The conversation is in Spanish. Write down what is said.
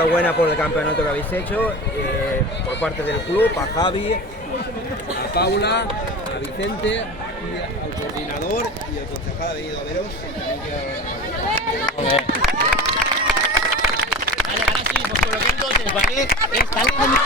enhorabuena por el campeonato que habéis hecho, por parte del club, a Javi, a Paula, a Vicente, y al coordinador y al concejal ha venido a veros. Vale, ahora sí, pues por lo que entonces, ¿vale? Está lejos de mi